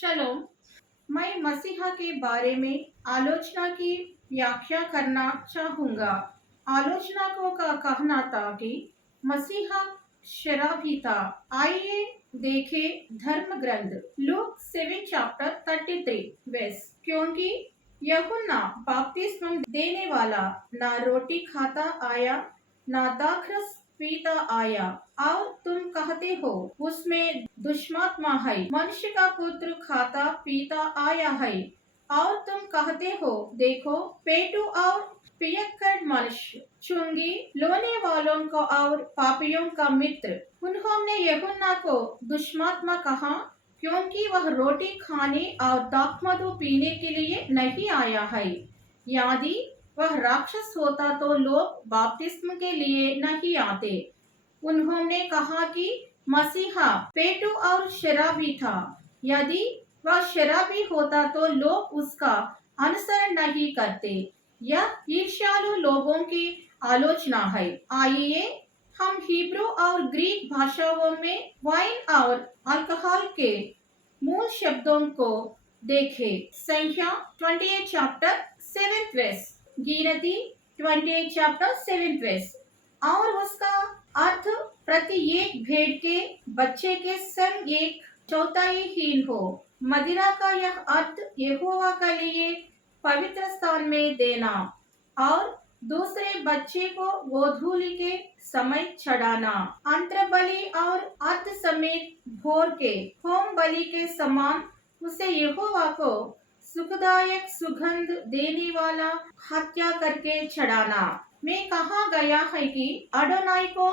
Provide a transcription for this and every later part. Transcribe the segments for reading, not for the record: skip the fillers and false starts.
शलोम। मैं मसीहा के बारे में आलोचना की व्याख्या करना चाहूँगा। आलोचनाकों का कहना था कि मसीहा शराबी था। आइए देखें धर्म ग्रंथ लूक 7 चैप्टर 33 वर्स। क्योंकि यूहन्ना बपतिस्मा देने वाला ना रोटी खाता आया ना दाखरस पीता आया, और तुम कहते हो उसमें दुष्मात्मा है। मनुष्य का पुत्र खाता पीता आया है, और तुम कहते हो देखो पेटू और पियक्कड़ मनुष्य, चुंगी लोने वालों को और पापियों का मित्र। उन्होंने यूहन्ना को दुष्मात्मा कहा क्योंकि वह रोटी खाने और दाखमधु पीने के लिए नहीं आया है। यदि वह राक्षस होता तो लोग बपतिस्मा के लिए नहीं आते। उन्होंने कहा कि मसीहा पेटू और शराबी था। यदि वह शराबी होता तो लोग उसका अनुसरण नहीं करते। यह ईर्ष्यालु लोगों की आलोचना है। आइए हम हिब्रू और ग्रीक भाषाओं में वाइन और अल्कोहल के मूल शब्दों को देखें। संख्या 28 चैप्टर 7 वर्स। गिनती 28 चैप्टर 7 वर्स। और उसका अर्थ प्रत्येक भेड़ के बच्चे के संग एक चौथाई हीन हो। मदिरा का यह अर्थ यहोवा के लिए पवित्र स्थान में देना और दूसरे बच्चे को गोधूलि के समय चढ़ाना। अंतर बलि और अर्थ समेत भोर के होम बलि के समान उसे यहोवा को सुखदायक सुगंध देने वाला हत्या करके चढ़ाना में कहा गया है कि अडोनाई को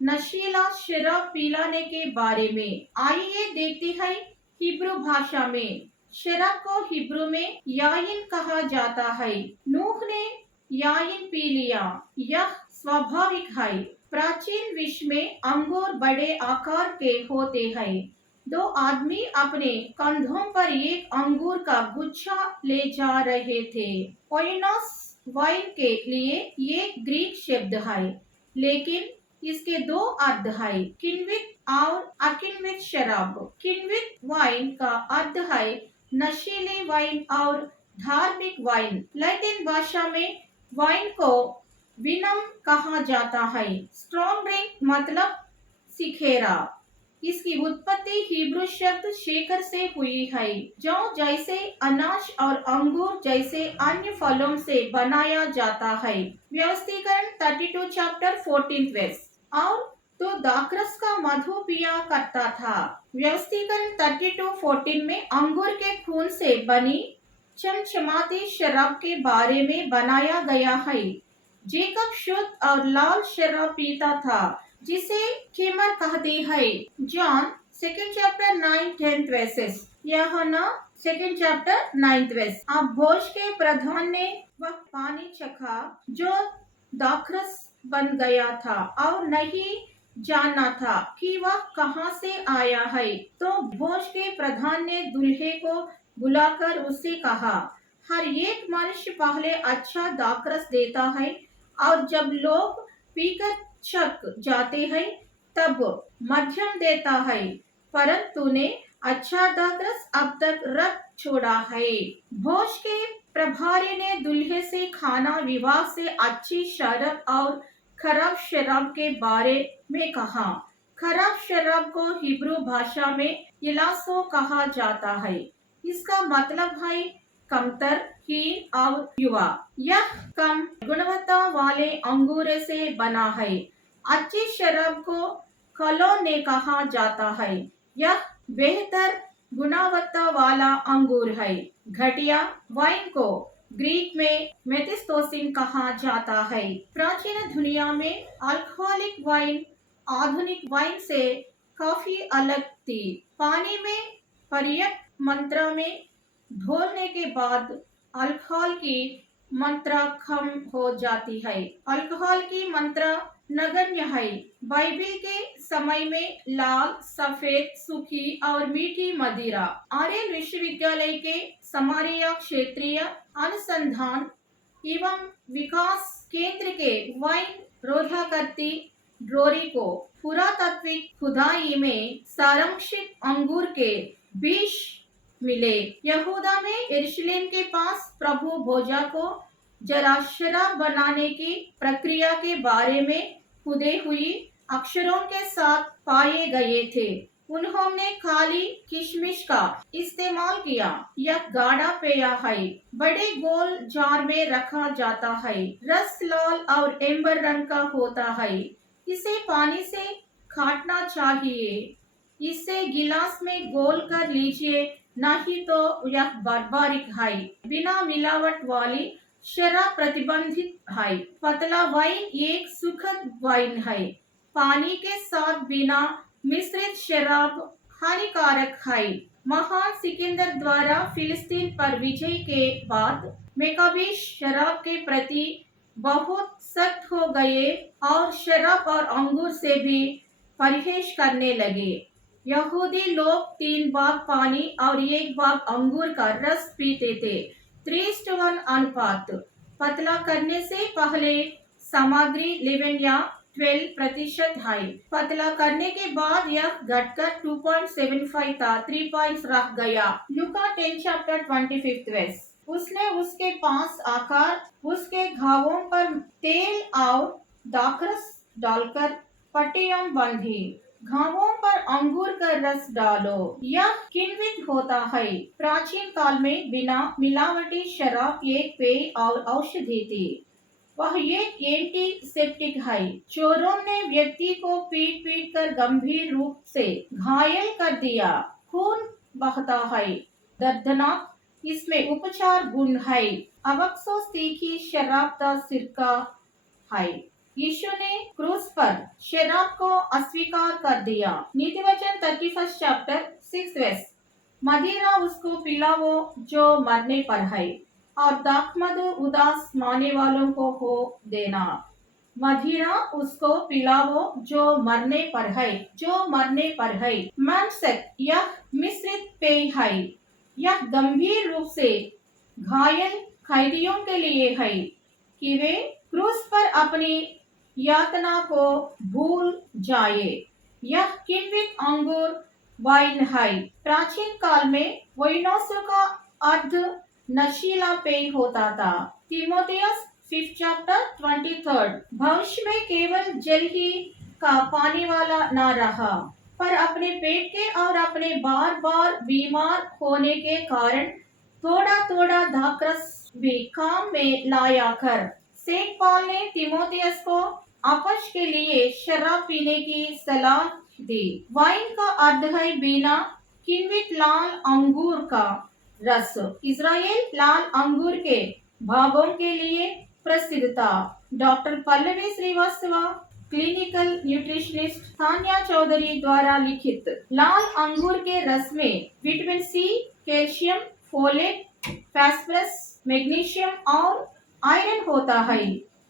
नशीला शराब पिलाने के बारे में। आइए देखते हैं हिब्रू भाषा में शराब को हिब्रू में याइन कहा जाता है। नूह ने याइन पी लिया, यह स्वाभाविक है। प्राचीन विश्व में अंगूर बड़े आकार के होते हैं। दो आदमी अपने कंधों पर एक अंगूर का गुच्छा ले जा रहे थे। ओइनोस वाइन के लिए एक ग्रीक शब्द है, लेकिन इसके दो अर्थ है, किण्वित और अकिण्वित शराब। किण्वित वाइन का अर्थ है नशीली वाइन और धार्मिक वाइन। लैटिन भाषा में वाइन को विनम कहा जाता है। स्ट्रॉन्ग ड्रिंक मतलब सिखेरा। इसकी उत्पत्ति हिब्रू शब्द शेकर से हुई है, जो जैसे अनाज और अंगूर जैसे अन्य फलों से बनाया जाता है। व्यवस्थीकरण 32 चैप्टर 14 वर्स। और तो दाखरस का मधु पिया करता था। व्यवस्थीकरण 32:14 में अंगूर के खून से बनी चमचमाती शराब के बारे में बनाया गया है। जेकब शुद्ध और लाल शराब पीता था, जिसे खिमर कहते हैं। John 2 chapter 9-10 versus. यूहन्ना 2 चैप्टर 9 वर्स। अब भोज के प्रधान ने वह पानी चखा जो दाखरस बन गया था और नहीं जानना था कि वह कहाँ से आया है। तो भोज के प्रधान ने दूल्हे को बुलाकर उससे कहा, हर एक मनुष्य पहले अच्छा दाखरस देता है, और जब लोग पीकर चक जाते हैं तब मध्यम देता है, परंतु तूने अच्छा दाखरस अब तक रख छोड़ा है। भोज के प्रभारी ने दूल्हे से खाना विवाह से अच्छी शराब और खराब शराब के बारे में कहा। खराब शराब को हिब्रू भाषा में इलासो कहा जाता है। इसका मतलब है कमतर, हीन और युवा। यह कम गुणवत्ता वाले अंगूर से बना है। अच्छी शराब को कलो ने कहा जाता है। यह बेहतर गुणवत्ता वाला अंगूर है। घटिया वाइन को ग्रीक में मेथिस्तोसिन कहा जाता है। प्राचीन दुनिया में अल्कोहलिक वाइन आधुनिक वाइन से काफी अलग थी। पानी में पर्याप्त मात्रा में घोलने के बाद अल्कोहल की मात्रा कम हो जाती है। अल्कोहल की मात्रा नगण्य है। बाइबिल के समय में लाल, सफेद, सूखी और मीठी मदिरा। आर्यन विश्वविद्यालय के समारिया क्षेत्रीय अनुसंधान एवं विकास केंद्र के वाइन रोधकर्ती ड्रोरी को पुरातात्विक खुदाई में संरक्षित अंगूर के 20 मिले। यहूदा में यरूशलेम के पास प्रभु भोजा को जरा शराब बनाने की प्रक्रिया के बारे में खुदे हुई अक्षरों के साथ पाए गए थे। उन्होंने खाली किशमिश का इस्तेमाल किया। यह गाढ़ा पेय है, बड़े गोल जार में रखा जाता है। रस लाल और एम्बर रंग का होता है। इसे पानी से काटना चाहिए। इसे गिलास में घोल कर लीजिए, नहीं तो यह बार्बारिक है। बिना मिलावट वाली शराब प्रतिबंधित है। पतला वाइन एक सुखद वाइन है। पानी के साथ बिना मिश्रित शराब हानिकारक है। महान सिकंदर द्वारा फिलिस्तीन पर विजय के बाद मकाबी शराब के प्रति बहुत सख्त हो गए और शराब और अंगूर से भी परहेज करने लगे। यहूदी लोग 3 भाग पानी और 1 भाग अंगूर का रस पीते थे। 3:1 अनुपात। पतला करने से पहले सामग्री 11 या 12% है। पतला करने के बाद यह घटकर 2.75 था, 3 पॉइंट्स रह गया। लूका 10 चैप्टर 25 वर्स। उसने उसके पास आकर उसके घावों पर तेल और दाखरस डालकर पट्टियां बांधी। घावों पर अंगूर का रस डालो, यह किण्वित होता है। प्राचीन काल में बिना मिलावटी शराब एक पेय और औषधि थी। वह एक एंटीसेप्टिक है। चोरों ने व्यक्ति को पीट पीट कर गंभीर रूप से घायल कर दिया। खून बहता है, दर्दनाक। इसमें उपचार गुण है। अब अफसोस तीखी शराब का सिरका है। यीशु ने क्रूस पर शराब को अस्वीकार कर दिया। नीतिवचन 31 चैप्टर 6 वर्स। मदिरा उसको पिलाओ जो मरने पर है, और दाखमधु उदास माने वालों को हो देना। मदिरा उसको पिलाओ जो मरने पर है, जो मरने पर है। मांसक, यह मिश्रित पेय है। यह गंभीर रूप से घायल कैदियों के लिए है कि वे क्रूस पर अपनी यातना को भूल जाए। यह किण्वित अंगूर वाइन है। प्राचीन काल में वाइनों का अर्ध नशीला पेय होता था। तीमोथियस 5 चैप्टर 23। भविष्य में केवल जल ही का पानी वाला न रहा, पर अपने पेट के और अपने बार बार बीमार होने के कारण थोड़ा थोड़ा दाखरस भी काम में लाया कर। सेंट पॉल ने तीमोथियस को अपच के लिए शराब पीने की सलाह दी। वाइन का अर्थ है बिना किण्वित लाल अंगूर का रस। इज़राइल लाल अंगूर के भागों के लिए प्रसिद्ध था। Doctor Pallavi Shrivastava, clinical nutritionist Tanya Chaudhary द्वारा लिखित। लाल अंगूर के रस में vitamin C, calcium, folate, phosphorus, magnesium और आयरन होता है।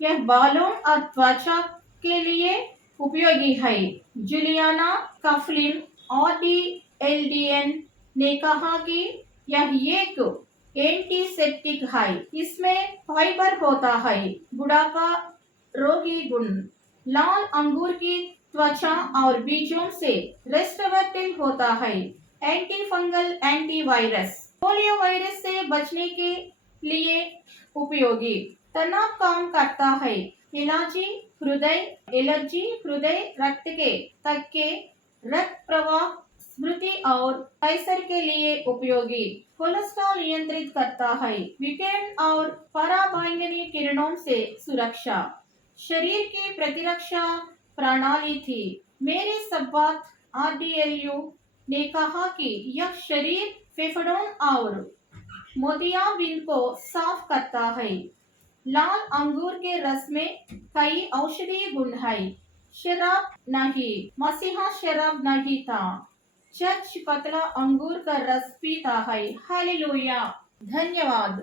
यह बालों और त्वचा के लिए उपयोगी है। जुलियाना कफलिन RDLDN ने कहा कि यह एक एंटीसेप्टिक है। इसमें फाइबर होता है। बुढ़ापा रोगी गुण। लाल अंगूर की त्वचा और बीजों से रेस्टोरेटिव होता है। Anti fungal, antivirus. Polio virus से बचने के लिए उपयोगी। तनाव काम करता है। एलर्जी, हृदय, रक्त के तक के रक्त प्रवाह, स्मृति और कैंसर के लिए उपयोगी। कोलेस्ट्रॉल नियंत्रित करता है। विकिरण और पराबैंगनी किरणों से सुरक्षा। शरीर की प्रतिरक्षा प्रणाली थी। मेरे सब्बात RDLU ने कहा कि यह शरीर, फेफड़ों और मोतियाबिंद को साफ करता है। लाल अंगूर के रस में कई औषधीय गुण है। शराब नहीं, मसीहा शराब नहीं था। चर्च पतला अंगूर का रस पीता है। हालेलुया। धन्यवाद।